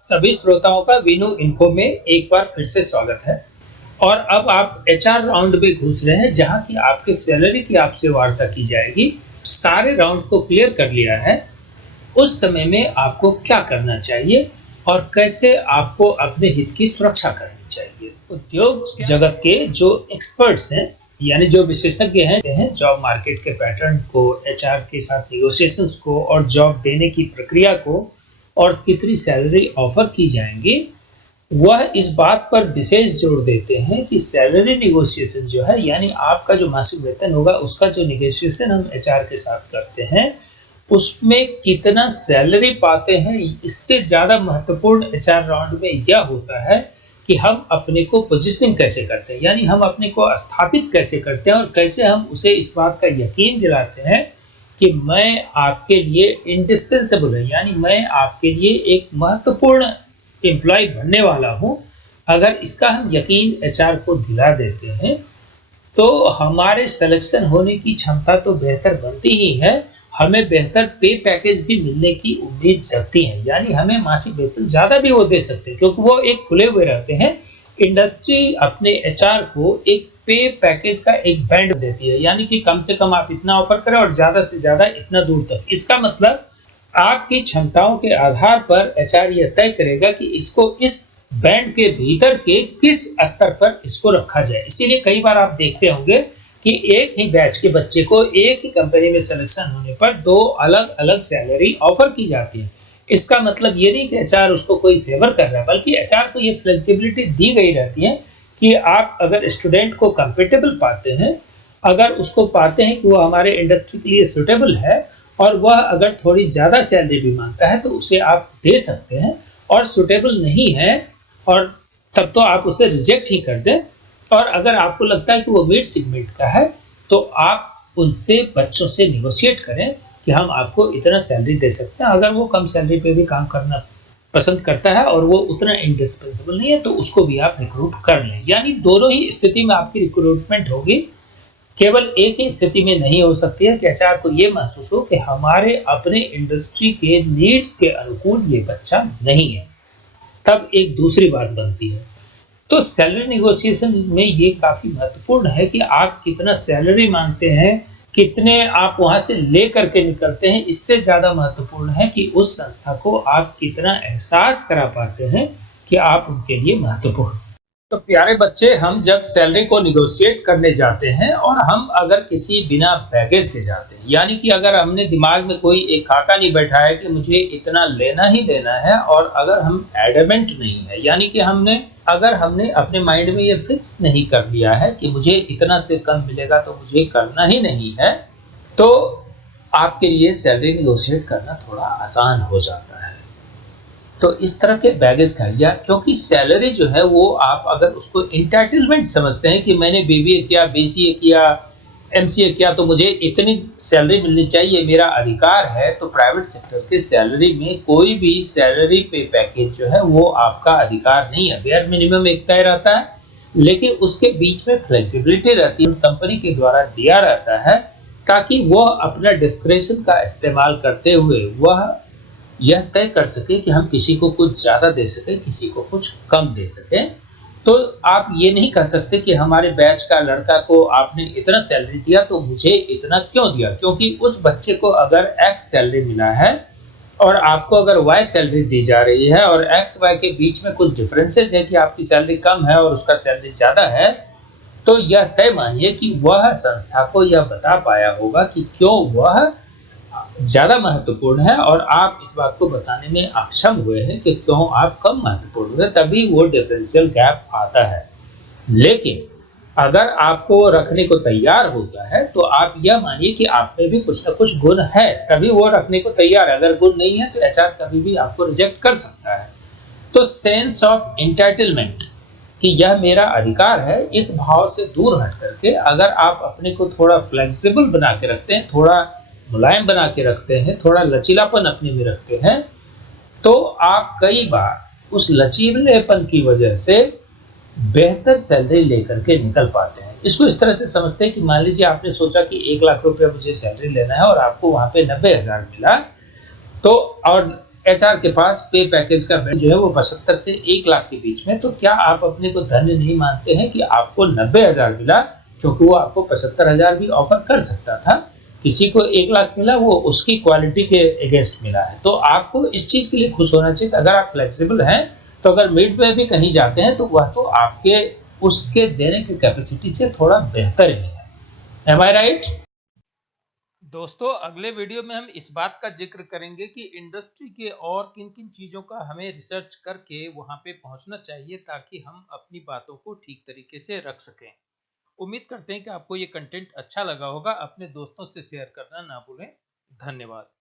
सभी श्रोताओं का विनु इन्फो में एक बार फिर से स्वागत है। और अब आप एचआर राउंड में घुस रहे हैं, जहां की आपकी सैलरी की आपसे वार्ता की जाएगी। सारे राउंड को क्लियर कर लिया है। उस समय में आपको क्या करना चाहिए और कैसे आपको अपने हित की सुरक्षा करनी चाहिए। उद्योग जगत के जो एक्सपर्ट्स हैं, यानी जो विशेषज्ञ हैं जॉब मार्केट के पैटर्न को, एचआर के साथ निगोशिएशंस को और जॉब देने की प्रक्रिया को और कितनी सैलरी ऑफर की जाएंगी, वह इस बात पर विशेष जोर देते हैं कि सैलरी निगोशिएशन जो है, यानी आपका जो मासिक वेतन होगा उसका जो निगोशिएशन हम एचआर के साथ करते हैं, उसमें कितना सैलरी पाते हैं। इससे ज्यादा महत्वपूर्ण एचआर राउंड में यह होता है कि हम अपने को पोजीशनिंग कैसे करते हैं, यानी हम अपने को स्थापित कैसे करते हैं और कैसे हम उसे इस बात का यकीन दिलाते हैं कि मैं आपके लिए इंडिस्पेंसेबल है, यानी मैं आपके लिए एक महत्वपूर्ण एम्प्लॉय बनने वाला हूं। अगर इसका हम यकीन एचआर को दिला देते हैं तो हमारे सिलेक्शन होने की क्षमता तो बेहतर बनती ही है, हमें बेहतर पे पैकेज भी मिलने की उम्मीद जगती है। यानी हमें मासिक वेतन ज्यादा भी वो दे सकते हैं, क्योंकि वो एक खुले हुए रहते हैं। इंडस्ट्री अपने एचआर को एक पे पैकेज का एक बैंड देती है, यानी कि कम से कम आप इतना ऑफर करें और ज्यादा से ज्यादा इतना दूर तक। इसका मतलब आपकी क्षमताओं के आधार पर एचआर यह तय करेगा कि इसको इस बैंड के भीतर के किस स्तर पर इसको रखा जाए। इसीलिए कई बार आप देखते होंगे कि एक ही बैच के बच्चे को एक ही कंपनी में सिलेक्शन होने पर दो अलग अलग सैलरी ऑफर की जाती है। इसका मतलब ये नहीं कि एचआर उसको कोई फेवर कर रहा है, बल्कि एचआर को ये फ्लेक्सिबिलिटी दी गई रहती है कि आप अगर स्टूडेंट को कंपेटेबल पाते हैं, अगर उसको पाते हैं कि वो हमारे इंडस्ट्री के लिए सुटेबल है और वह अगर थोड़ी ज्यादा सैलरी भी मांगता है तो उसे आप दे सकते हैं, और सुटेबल नहीं है और तब तो आप उसे रिजेक्ट ही कर दें। और अगर आपको लगता है कि वो मिड सेगमेंट का है तो आप उनसे बच्चों से निगोशिएट करें कि हम आपको इतना सैलरी दे सकते हैं। अगर वो कम सैलरी पे भी काम करना पसंद करता है और वो उतना इंडिस्पेंसेबल नहीं है तो उसको भी आप रिक्रूट कर लें। यानी दोनों ही स्थिति में आपकी रिक्रूटमेंट होगी। केवल एक ही स्थिति में नहीं हो सकती है कि एचआर को ये महसूस हो कि हमारे अपने इंडस्ट्री के नीड्स के अनुकूल ये बच्चा नहीं है, तब एक दूसरी बात बनती है। तो सैलरी निगोशिएशन में ये काफी महत्वपूर्ण है कि आप कितना सैलरी मांगते हैं, कितने आप वहां से ले करके निकलते हैं। इससे ज्यादा महत्वपूर्ण है कि उस संस्था को आप कितना एहसास करा पाते हैं कि आप उनके लिए महत्वपूर्ण। तो प्यारे बच्चे, हम जब सैलरी को निगोशिएट करने जाते हैं और हम अगर किसी बिना बैगेज के जाते हैं, यानी कि अगर हमने दिमाग में कोई एक खाका नहीं बैठाया कि मुझे इतना लेना ही लेना है, और अगर हम एडमेंट नहीं है, यानी कि अगर हमने अपने माइंड में ये फिक्स नहीं कर लिया है कि मुझे इतना से कम मिलेगा तो मुझे करना ही नहीं है, तो आपके लिए सैलरी निगोशिएट करना थोड़ा आसान हो जाता है। तो इस तरह के बैगेज का, या क्योंकि सैलरी जो है वो आप अगर उसको इंटाइटलमेंट समझते हैं कि मैंने बीबीए किया, बीसीए किया, एमसीए किया तो मुझे इतनी सैलरी मिलनी चाहिए, मेरा अधिकार है, तो प्राइवेट सेक्टर के सैलरी में कोई भी सैलरी पे पैकेज जो है वो आपका अधिकार नहीं है। बेयर मिनिमम एक तय रहता है, लेकिन उसके बीच में फ्लेक्सिबिलिटी रहती है, कंपनी के द्वारा दिया रहता है, ताकि वह अपना डिस्क्रेशन का इस्तेमाल करते हुए वह यह तय कर सके कि हम किसी को कुछ ज्यादा दे सके, किसी को कुछ कम दे सके। तो आप ये नहीं कह सकते कि हमारे बैच का लड़का को आपने इतना सैलरी दिया तो मुझे इतना क्यों दिया, क्योंकि उस बच्चे को अगर एक्स सैलरी मिला है और आपको अगर वाई सैलरी दी जा रही है और एक्स वाई के बीच में कुछ डिफरेंसेस है कि आपकी सैलरी कम है और उसका सैलरी ज्यादा है, तो यह तय मानिए कि वह संस्था को यह बता पाया होगा कि क्यों वह ज्यादा महत्वपूर्ण है, और आप इस बात को बताने में अक्षम हुए हैं कि क्यों आप कम महत्वपूर्ण है, तभी वो डिफरेंशियल गैप आता है। लेकिन अगर आपको रखने को तैयार होता है तो आप यह मानिए कि आप में भी कुछ ना कुछ गुण है, तभी वो रखने को तैयार है। अगर गुण नहीं है तो एचआर कभी भी आपको रिजेक्ट कर सकता है। तो सेंस ऑफ एंटाइटलमेंट कि यह मेरा अधिकार है, इस भाव से दूर हट करके अगर आप अपने को थोड़ा फ्लेक्सिबल बना के रखते हैं, थोड़ा मुलायम बना के रखते हैं, थोड़ा लचीलापन अपने में रखते हैं, तो आप कई बार उस लचीलेपन की वजह से बेहतर सैलरी लेकर के निकल पाते हैं। इसको इस तरह से समझते हैं कि मान लीजिए आपने सोचा कि 1 लाख रुपया मुझे सैलरी लेना है और आपको वहां पे 90,000 मिला, तो और एचआर के पास पे पैकेज का वैल्यू जो है वो 75 से 1 लाख के बीच में, तो क्या आप अपने को धन्य नहीं मानते हैं कि आपको 90,000 मिला, क्योंकि वो आपको 75,000 भी ऑफर कर सकता था। किसी को 1 लाख मिला, वो उसकी क्वालिटी के अगेंस्ट मिला है। तो आपको इस चीज के लिए खुश होना चाहिए। अगर आप फ्लेक्सिबल हैं तो अगर मिड में भी कहीं जाते हैं तो वह तो आपके उसके देने की कैपेसिटी से थोड़ा बेहतर ही है। एम आई राइट? दोस्तों, अगले वीडियो में हम इस बात का जिक्र करेंगे कि इंडस्ट्री के और किन किन चीज़ों का हमें रिसर्च करके वहाँ पे पहुँचना चाहिए ताकि हम अपनी बातों को ठीक तरीके से रख सकें। उम्मीद करते हैं कि आपको ये कंटेंट अच्छा लगा होगा। अपने दोस्तों से शेयर करना ना भूलें। धन्यवाद।